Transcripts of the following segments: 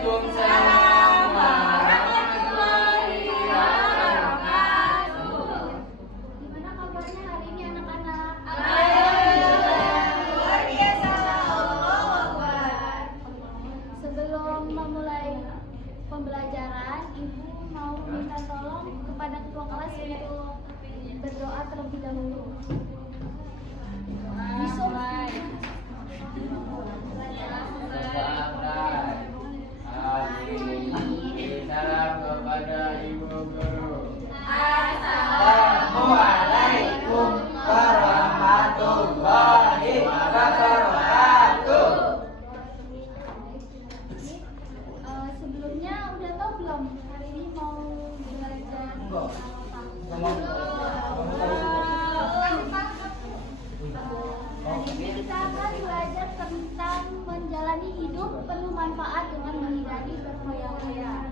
Waalaikumsalam warahmatullahi wabarakatuh. Gimana kabarnya hari ini anak-anak? Alhamdulillah, luar biasa. Allahu Akbar. Sebelum memulai pembelajaran, Ibu mau minta tolong kepada ketua kelas untuk berdoa terlebih dahulu. Salam kepada ibu guru. Assalamualaikum warahmatullahi wabarakatuh. Sebelumnya udah tahu belum hari ini mau belajar apa? Hari ini kita akan belajar tentang menjalani hidup penuh manfaat dengan menghindari berfoya-foya.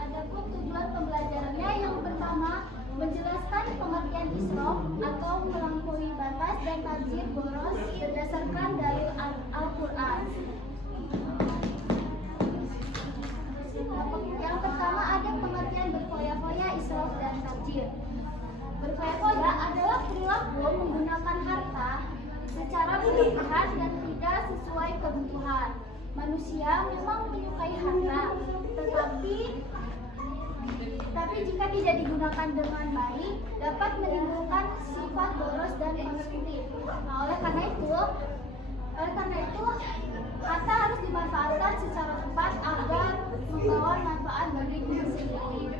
Adapun tujuan pembelajarannya yang pertama, menjelaskan pengertian israf atau melampaui batas dan tafsir boros berdasarkan dalil Al-Quran. Yang pertama ada pengertian berfoya-foya, israf dan tafsir. Berfoya-foya adalah perilaku menggunakan harta secara berlebihan dan tidak sesuai kebutuhan. Manusia memang menyukai harta, tetapi jika tidak digunakan dengan baik, dapat menimbulkan sifat boros dan konsumtif. Nah, oleh karena itu, harta harus dimanfaatkan secara tepat agar membawa manfaat bagi diri sendiri.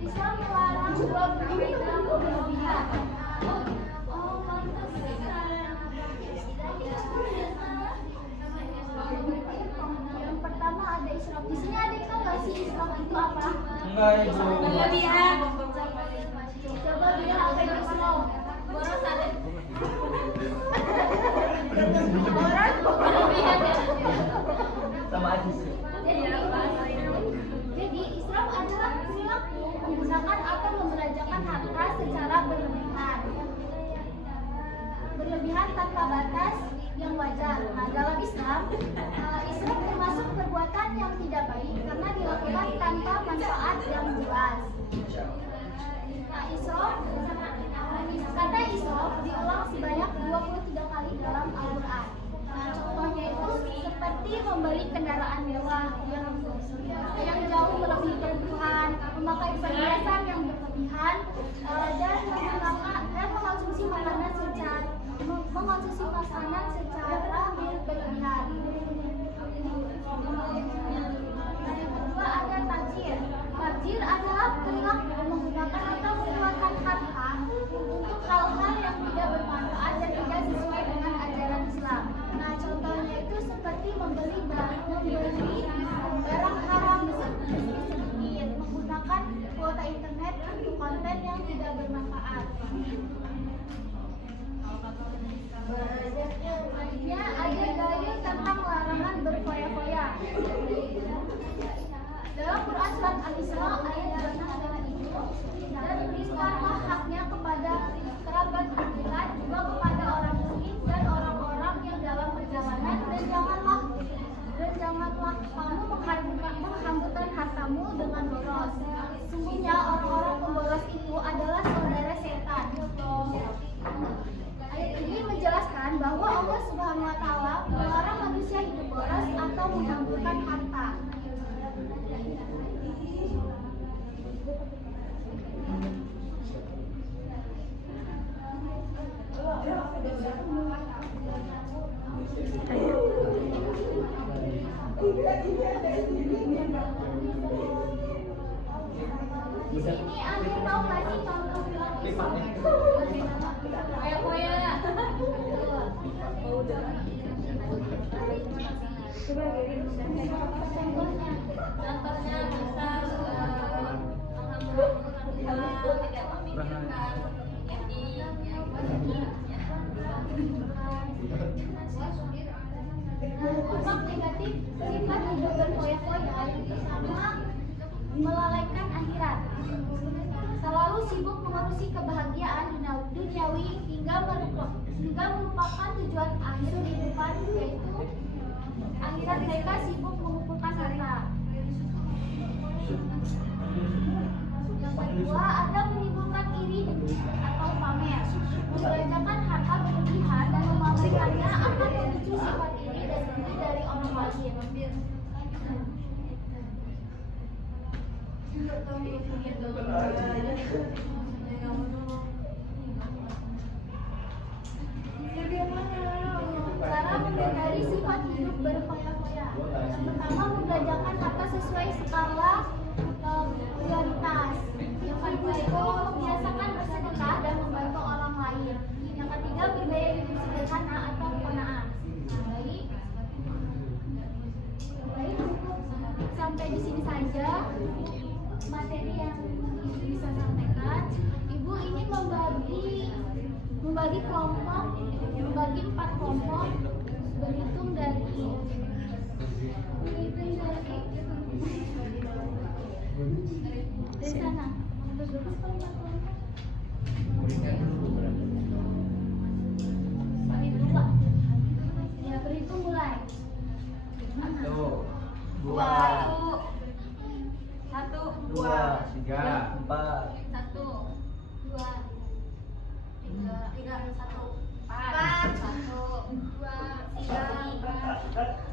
Islam melarang jual beli dalam berlebihan. Yang pertama ada israf. Di sini ada tahu nggak sih israf itu apa? Enggak, ibu. Berlebihan. Coba bilang apa itu israf? Boros ada. Orang Berlebihan ya. Sama aja sih. Jadi israf adalah perilaku menggunakan atau membelanjakan harta secara berlebihan tanpa batas yang wajar. Nah, dalam Islam, israf termasuk perbuatan yang tidak baik karena dilakukan tanpa manfaat yang jelas. Nah, kata israf diulang sebanyak 23 kali dalam Al-Quran. Nah, contohnya itu seperti membeli kendaraan mewah yang jauh melebihi kebutuhan, memakai perhiasan yang berlebihan, dan mengonsumsi makanan secara berlebihan. Nah, yang kedua ada tajir. Tajir adalah perilaku menggunakan atau mengeluarkan harta untuk hal-hal yang tidak bermanfaat dan tidak sesuai dengan ajaran Islam. Nah, contohnya itu seperti membeli barang haram sedikit, menggunakan kuota internet untuk konten yang tidak bermanfaat. Selanjutnya ada dalil tentang larangan berfoya-foya. Dalam Quran surat Al-Isra ayat 26 dan berikanlah haknya kepada kerabat terdekat, juga kepada orang miskin dan orang-orang yang dalam perjalanan, dan janganlah kamu menghamburkan hartamu dengan boros. Sungguhnya orang-orang pemboros itu adalah saudara setan. Ayat ini menjelaskan bahwa Allah Subhanahu wa Ta'ala melarang manusia hidup boros atau menghamburkan harta. Di sini ada tahu nggak sih contoh foya-foya? Contohnya misal menghamburkan tidak memikirkan negatif sifat hidup berfoya-foya sama melalaikan akhirat. Selalu sibuk mengurusi kebahagiaan duniawi hingga melupakan tujuan akhir kehidupan, yaitu akhirat. Mereka sibuk mengumpulkan harta. Yang kedua, ada menimbulkan iri atau pamer. Membelanjakan harta berlebihan dan memamerkannya akan memicu sifat iri dan dengki dari orang lain. Cara menghindari sifat hidup berfoya-foya. Yang pertama, membelanjakan harta sesuai skala prioritas. Yang kedua itu membiasakan bersedekah dan membantu orang lain. Yang ketiga, bergaya hidup sederhana atau qanaah. Baik, cukup sampai di sini saja materi yang Ibu bisa sampaikan. Ibu ini membagi kelompok, membagi 4 kelompok berhitung dari sana. Ya, berhitung mulai. 1, 2, 1, 2, 3, 4. 1, 2, 3, 1, 4, 1, 2, 3, 4,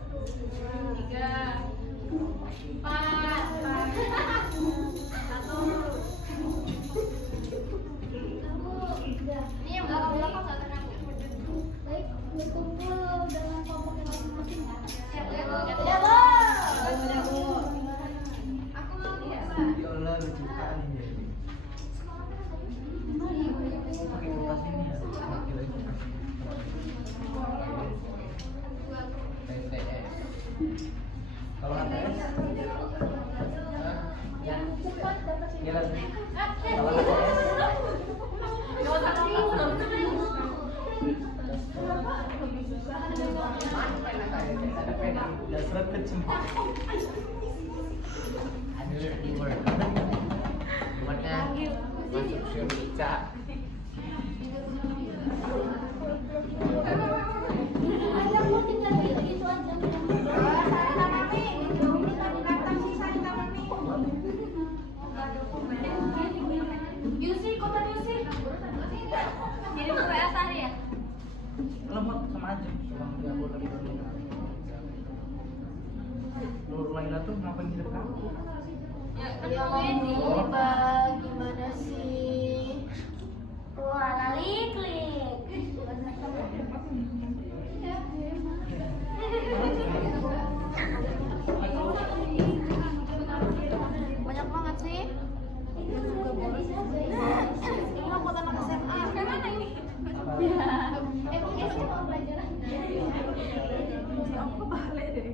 1. Ini yang belakang baik, berkumpul dengan kelompok yang masing-masing ya. Ya, Bu. Aku mau dia. Yola lucu kali ya. Pakai kertas ini ya. TTS. Kalau HTS? Ya. Gila. Kalau masuk surga. Lemot sama aja. Nur Laila tuh ngapain di dekat aku? Ya, gimana sih? Wah, klik. Banyak banget sih. Ini aku anak SMA. Mana ini? Ini mau pelajaran. Aku balik deh.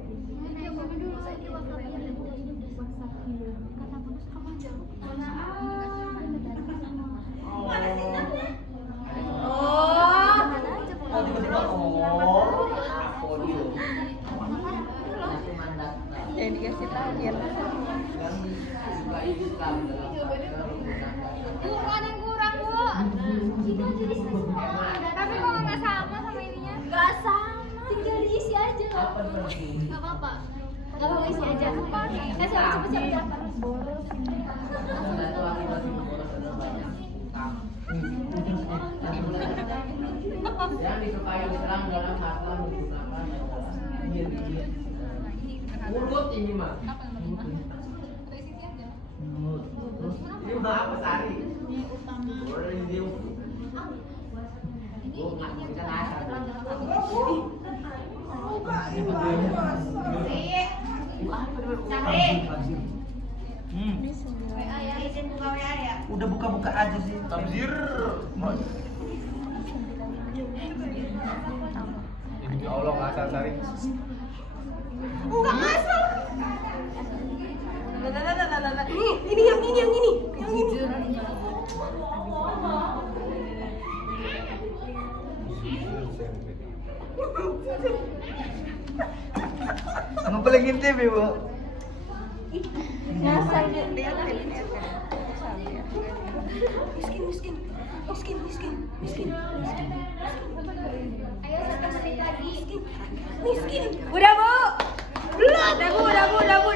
Dulu saya di waktu kata bonus kamu aja. Yang dikasih tahu biar Ada yang kurang, Bu. Itu aja di sini. Tapi kok nggak sama sama ininya? Nggak sama. Tinggal diisi aja. Nggak apa-apa. Nggak apa-apa, isi aja. Kasih aku cepet-cepet. Yang disukai diserang dalam harta menggunakan adalah mulut ini mah. Ini udah apa Sari? Ini utama. Ini nggak bisa ngasih. WA ya, izin buka WA ya. Udah buka-buka aja sih. Tamzir. Ya Allah ngasal Sari. enggak ngasal. Ini yang ini. paling ngintip ibu. Ngasal dia lihat. Miskin. Ayo 1 menit lagi. Miskin. Udah, Bu. Belum. Udah, Bu.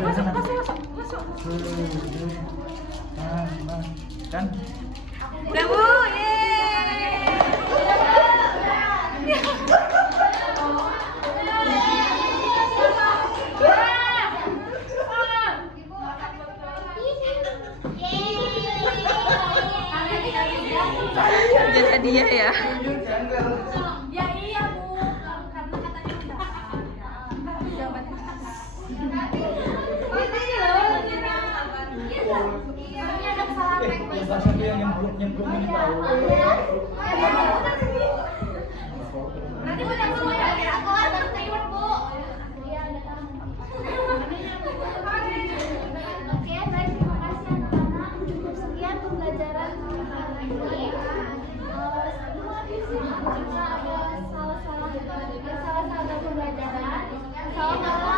Masuk tadi. Masuk. Kan? Udah, Bu. Jadi hadiah ya. Ya iya Bu, karena katanya udah. Ini ada kesalahan teknis. Pas aku yang nyemplung ini tahu. Nanti Bu yang semua ya, kira kelar baru terima Bu. Iya, ada tamu. Oke, baik, terima kasih anak-anak. Cukup sekian pembelajaran kali ini. Jika ada salah-salah dalam pembelajaran, salah